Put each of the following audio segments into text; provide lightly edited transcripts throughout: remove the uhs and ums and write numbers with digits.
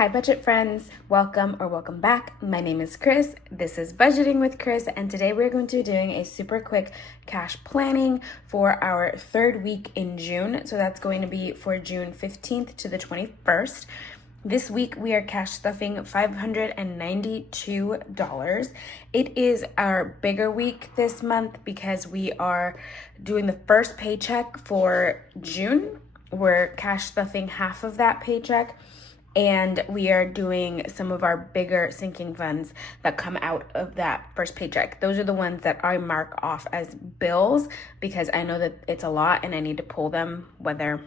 Hi budget friends, welcome or welcome back. My name is Chris. This is Budgeting with Chris, and today we're going to be doing a super quick cash planning for our third week in June. So that's going to be for June 15th to the 21st. This week we are cash stuffing $592. It is our bigger week this month because we are doing the first paycheck for June. We're cash stuffing half of that paycheck. And we are doing some of our bigger sinking funds that come out of that first paycheck. Those are the ones that I mark off as bills because I know that it's a lot and I need to pull them whether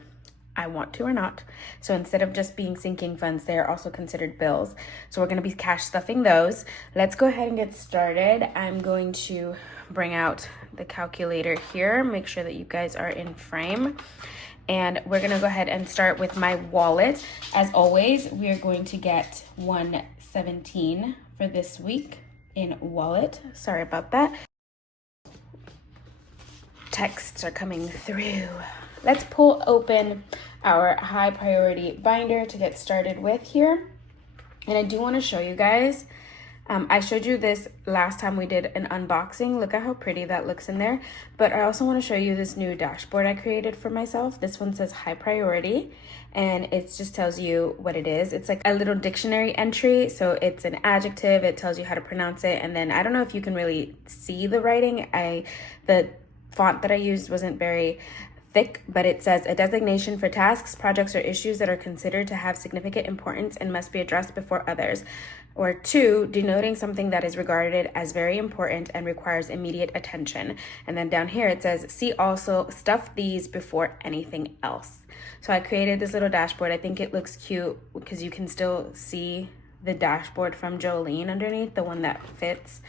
I want to or not. So instead of just being sinking funds, they are also considered bills. So we're going to be cash stuffing those. Let's go ahead and get started. I'm going to bring out the calculator here, make sure that you guys are in frame. And we're gonna go ahead and start with my wallet. As always, we are going to get $117 for this week in wallet. Sorry about that. Texts are coming through. Let's pull open our high priority binder to get started with here. And I do wanna show you guys, I showed you this last time we did an unboxing. Look at how pretty that looks in there. But I also want to show you this new dashboard I created for myself. This one says high priority and it just tells you what it is. It's like a little dictionary entry. So it's an adjective. It tells you how to pronounce it. And then I don't know if you can really see the writing. The font that I used wasn't very thick, but it says a designation for tasks, projects, or issues that are considered to have significant importance and must be addressed before others. Or 2, denoting something that is regarded as very important and requires immediate attention. And then down here it says, see also, stuff these before anything else. So I created this little dashboard. I think it looks cute because you can still see the dashboard from Jolene underneath, the one that fits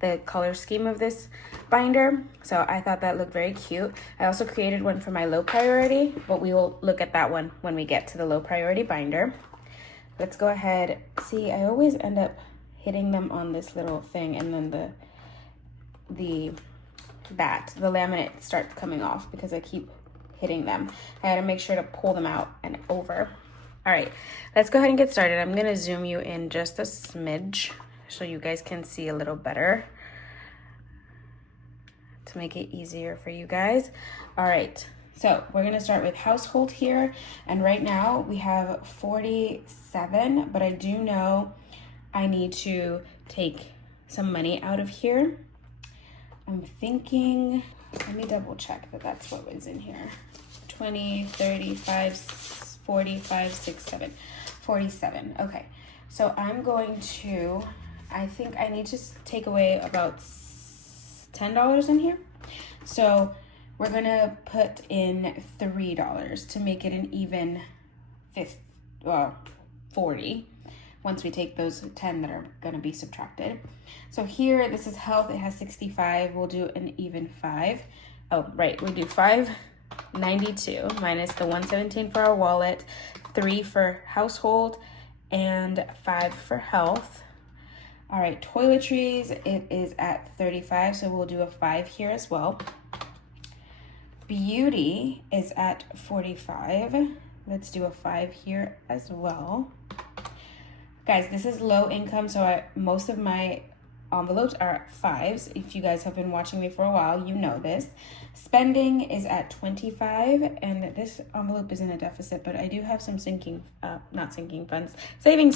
the color scheme of this binder. So I thought that looked very cute. I also created one for my low priority, but we will look at that one when we get to the low priority binder. Let's go ahead. See, I always end up hitting them on this little thing and then the laminate starts coming off because I keep hitting them. I had to make sure to pull them out and over. All right, let's go ahead and get started. I'm gonna zoom you in just a smidge so you guys can see a little better to make it easier for you guys. All right, so we're gonna start with household here. And right now we have 47, but I do know I need to take some money out of here. I'm thinking, let me double check that that's what was in here. 20, 35, 45, 6, 7, 47. Okay, so I'm going to, I think I need to take away about $10 in here. So we're gonna put in $3 to make it an even 40 once we take those 10 that are gonna be subtracted. So here, this is health, it has 65, we'll do an even 5. Oh, right, we do 592 minus the 117 for our wallet, 3 for household, and 5 for health. All right, toiletries, it is at 35, so we'll do a 5 here as well. Beauty is at 45. Let's do a 5 here as well. Guys, this is low income, so most of my envelopes are 5s. If you guys have been watching me for a while, you know this. Spending is at 25, and this envelope is in a deficit, but I do have some savings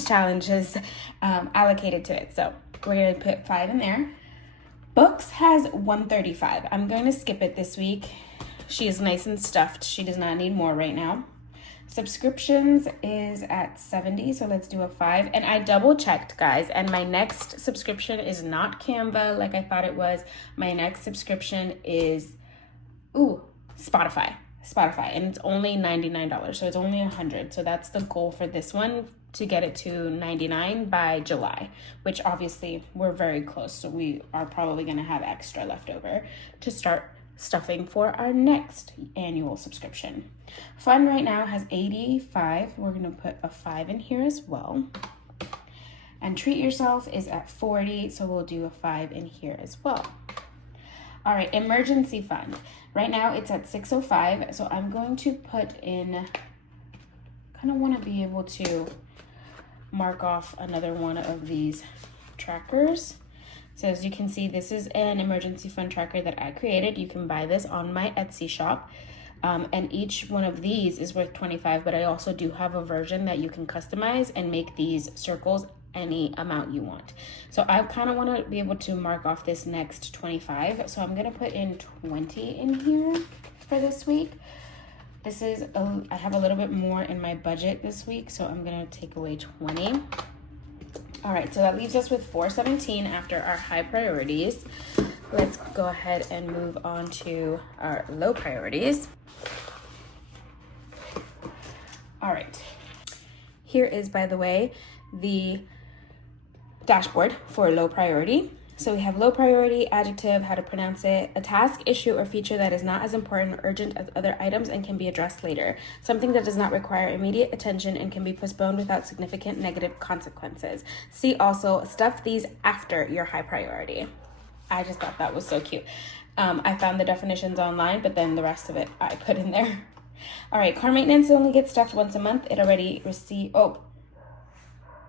challenges allocated to it. So we're gonna put 5 in there. Books has 135. I'm going to skip it this week. She is nice and stuffed. She does not need more right now. Subscriptions is at 70, so let's do a 5. And I double checked, guys, and my next subscription is not Canva like I thought it was. My next subscription is Spotify, and it's only $99, so it's only $100. So that's the goal for this one, to get it to $99 by July, which obviously we're very close, so we are probably gonna have extra left over to start stuffing for our next annual subscription. Fun right now has 85. We're gonna put a 5 in here as well. And treat yourself is at 40, so we'll do a 5 in here as well. All right, emergency fund. Right now it's at 605, so I'm going to put in, kind of want to be able to mark off another one of these trackers. So as you can see, this is an emergency fund tracker that I created. You can buy this on my Etsy shop. And each one of these is worth $25, but I also do have a version that you can customize and make these circles any amount you want. So I kind of want to be able to mark off this next 25. So I'm going to put in 20 in here for this week. This is, I have a little bit more in my budget this week, so I'm going to take away 20. All right, so that leaves us with 417 after our high priorities. Let's go ahead and move on to our low priorities. All right, here is, by the way, the dashboard for low priority. So we have low priority, adjective, how to pronounce it, a task, issue, or feature that is not as important or urgent as other items and can be addressed later. Something that does not require immediate attention and can be postponed without significant negative consequences. See also, stuff these after your high priority. I just thought that was so cute. I found the definitions online, but then the rest of it I put in there. All right, car maintenance only gets stuffed once a month. It already received,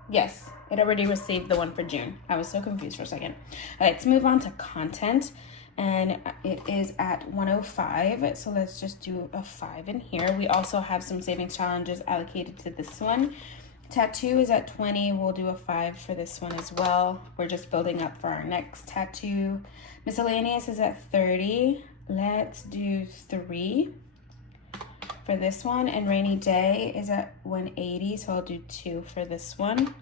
yes. It already received the one for June. I was so confused for a second. All right, let's move on to content. And it is at 105. So let's just do a 5 in here. We also have some savings challenges allocated to this one. Tattoo is at 20. We'll do a 5 for this one as well. We're just building up for our next tattoo. Miscellaneous is at 30. Let's do 3 for this one. And rainy day is at 180. So I'll do 2 for this one.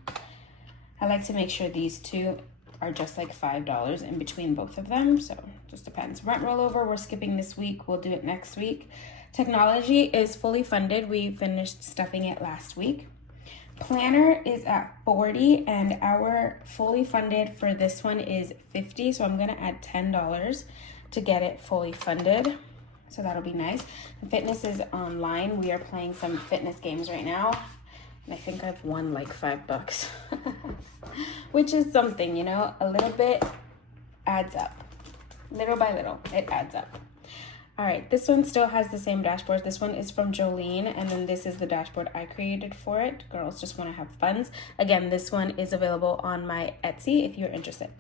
I like to make sure these two are just like $5 in between both of them. So just depends. Rent rollover, we're skipping this week. We'll do it next week. Technology is fully funded. We finished stuffing it last week. Planner is at 40 and our fully funded for this one is 50. So I'm going to add $10 to get it fully funded. So that'll be nice. And fitness is online. We are playing some fitness games right now. And I think I've won like $5, which is something, you know, a little bit adds up. Little by little, it adds up. All right, this one still has the same dashboard. This one is from Jolene, and then this is the dashboard I created for it. Girls just want to have funds. Again, this one is available on my Etsy if you're interested.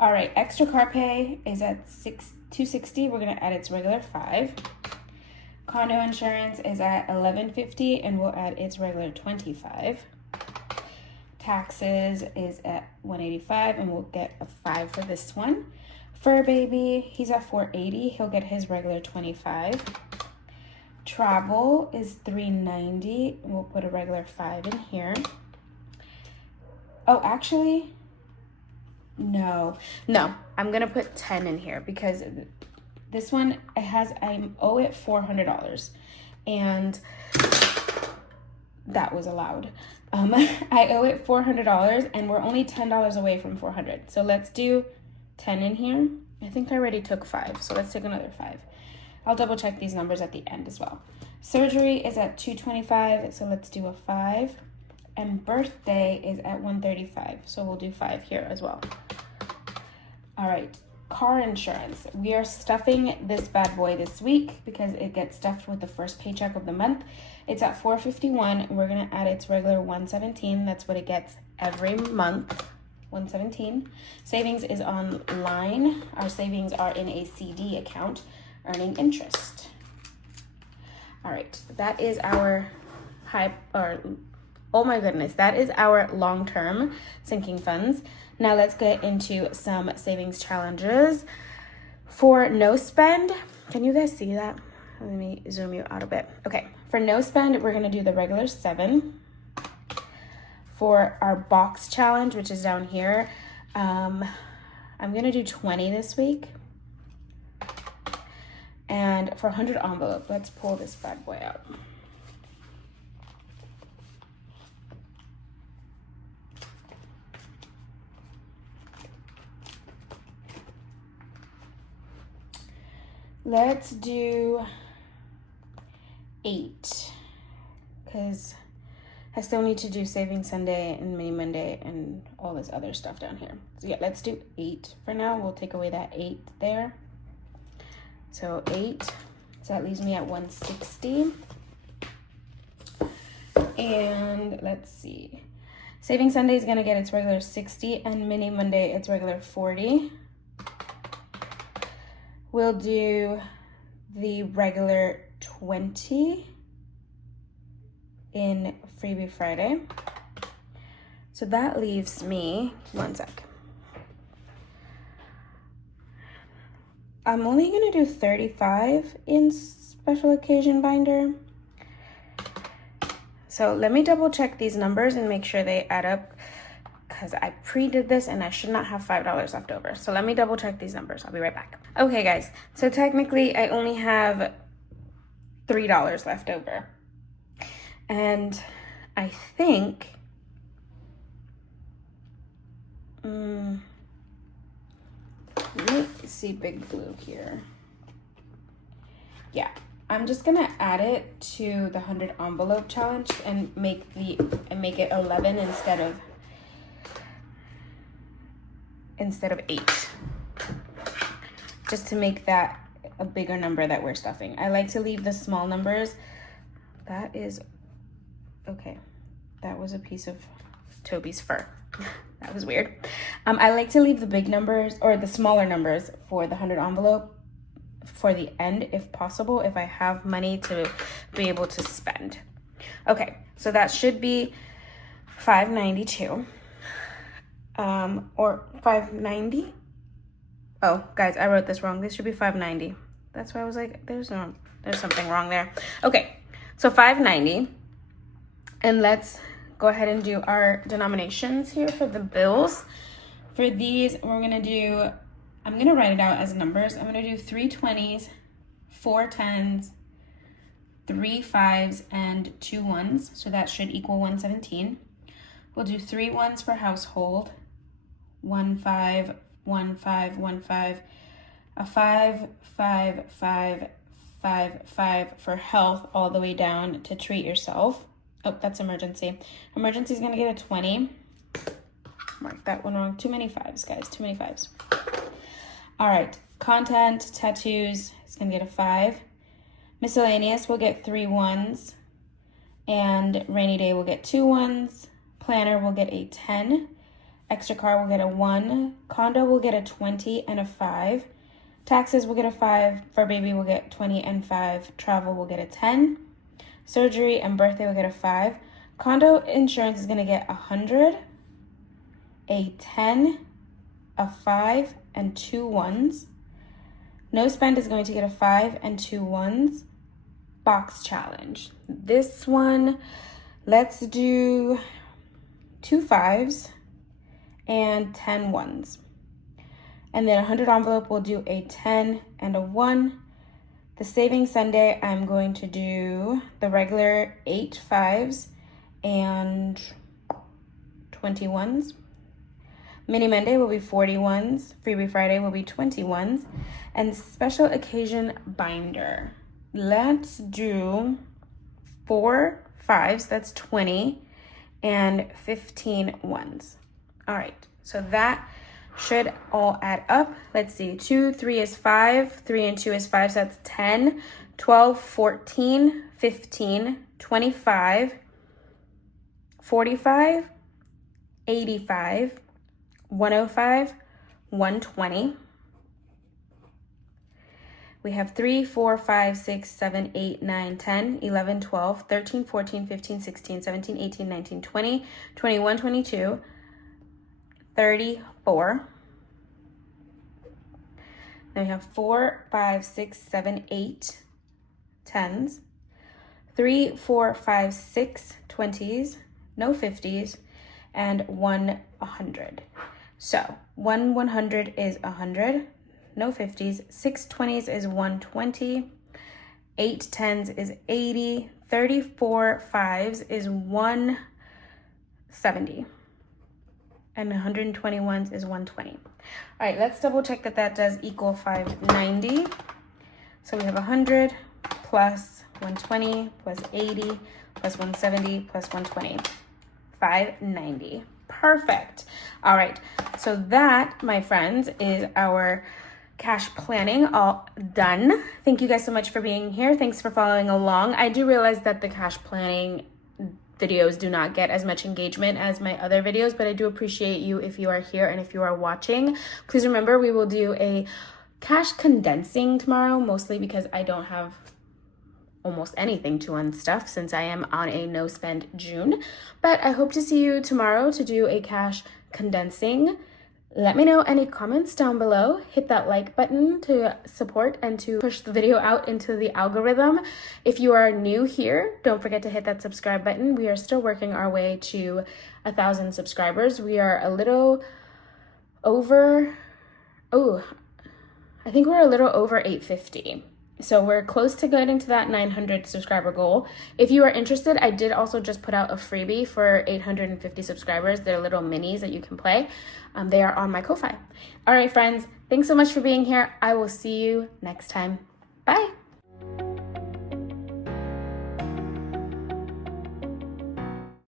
All right, extra car pay is at $260. We're gonna add its regular 5. Condo insurance is at $11.50 and we'll add its regular 25. Taxes is at $185 and we'll get a 5 for this one. Fur baby, he's at $480. He'll get his regular 25. Travel is $390 and we'll put a regular 5 in here. Oh, actually, no, I'm gonna put 10 in here because this one, I owe it $400 and that was allowed. I owe it $400 and we're only $10 away from $400. So let's do 10 in here. I think I already took 5, so let's take another 5. I'll double check these numbers at the end as well. Surgery is at $225, so let's do a 5. And birthday is at $135, so we'll do 5 here as well. All right. Car insurance. We are stuffing this bad boy this week because it gets stuffed with the first paycheck of the month. It's at $451 and we're going to add its regular $117. That's what it gets every month. $117. Savings is online. Our savings are in a CD account earning interest. All right, that is our oh my goodness, that is our long-term sinking funds. Now let's get into some savings challenges. For no spend, can you guys see that? Let me zoom you out a bit. Okay, for no spend, we're gonna do the regular 7. For our box challenge, which is down here, I'm gonna do 20 this week. And for 100 envelope, let's pull this bad boy out. Let's do 8 because I still need to do Saving Sunday and Mini Monday and all this other stuff down here. So yeah, let's do 8 for now. We'll take away that 8 there. So 8, so that leaves me at 160. And let's see. Saving Sunday is gonna get its regular 60, and Mini Monday its regular 40. We'll do the regular 20 in Freebie Friday. So that leaves me, one sec. I'm only gonna do 35 in special occasion binder. So let me double check these numbers and make sure they add up, because I pre-did this and I should not have $5 left over. So let me double check these numbers. I'll be right back. Okay guys, so technically I only have $3 left over. And I think, let me see Big Blue here. Yeah, I'm just gonna add it to the 100 envelope challenge and make it 11 instead of 8, just to make that a bigger number that we're stuffing. I like to leave the small numbers. That is okay. That was a piece of Toby's fur. That was weird. I like to leave the big numbers, or the smaller numbers, for the 100 envelope for the end if possible, if I have money to be able to spend. Okay, so that should be $5.92 or $5.90. Oh guys, I wrote this wrong. This should be $5.90. That's why I was like, there's something wrong there. Okay, so $5.90, and let's go ahead and do our denominations here for the bills. For these, I'm gonna write it out as numbers. I'm gonna do 3 20s, 4 10s, 3 5s, and 2 1s. So that should equal 117. We'll do 3 1s for household, 1 5, 1 5, 1 5, a 5 5 5 5 5 for health, all the way down to treat yourself. Oh, that's emergency. Emergency is gonna get a 20. Mark that one wrong. Too many 5s, guys. Too many 5s. All right. Content, tattoos is gonna get a 5. Miscellaneous will get 3 1s. And rainy day will get 2 1s. Planner will get a 10. Extra car will get a 1. Condo will get a 20 and a 5. Taxes will get a 5. Fur baby will get 20 and 5. Travel will get a 10. Surgery and birthday will get a 5. Condo insurance is gonna get 100, a 10, a 5, and 2 1s. No spend is going to get a 5 and 2 1s. Box challenge. This one, let's do 2 5s and 10 1s. And then 100 envelope will do a 10 and a 1. The saving Sunday, I'm going to do the regular 8 5s and 20 1s. Mini Monday will be 40 1s. Freebie Friday will be 20 1s. And special occasion binder. Let's do 4 5s, that's 20, and 15 1s. All right, so that should all add up. Let's see, 2, 3 is 5, 3 and 2 is 5, so that's 10, 12, 14, 15, 25, 45, 85, 105, 120. We have 3, 4, 5, 6, 7, 8, 9, 10, 11, 12, 13, 14, 15, 16, 17, 18, 19, 20, 21, 22, 34. Then we have 4, 5, 6, 7, 8 10s, 3, 4, 5, 6 20s, no 50s, and 1 100. So 1 100 is 100, no 50s, 6 20s is 120, 8 10s is 80, 34 5s is 170, and 121s is 120. All right, let's double check that that does equal 590. So we have 100 plus 120 plus 80 plus 170 plus 120, 590. Perfect. All right, so that, my friends, is our cash planning all done. Thank you guys so much for being here. Thanks for following along. I do realize that the cash planning videos do not get as much engagement as my other videos, but I do appreciate you if you are here and if you are watching. Please remember, we will do a cash condensing tomorrow, mostly because I don't have almost anything to unstuff since I am on a no spend June. But I hope to see you tomorrow to do a cash condensing. Let me know any comments down below. Hit that like button to support and to push the video out into the algorithm. If you are new here, don't forget to hit that subscribe button. We are still working our way to 1,000 subscribers. We are a little over, I think we're a little over 850. So we're close to getting to that 900 subscriber goal. If you are interested, I did also just put out a freebie for 850 subscribers. They're little minis that you can play. They are on my Ko-Fi. All right, friends, thanks so much for being here. I will see you next time. Bye.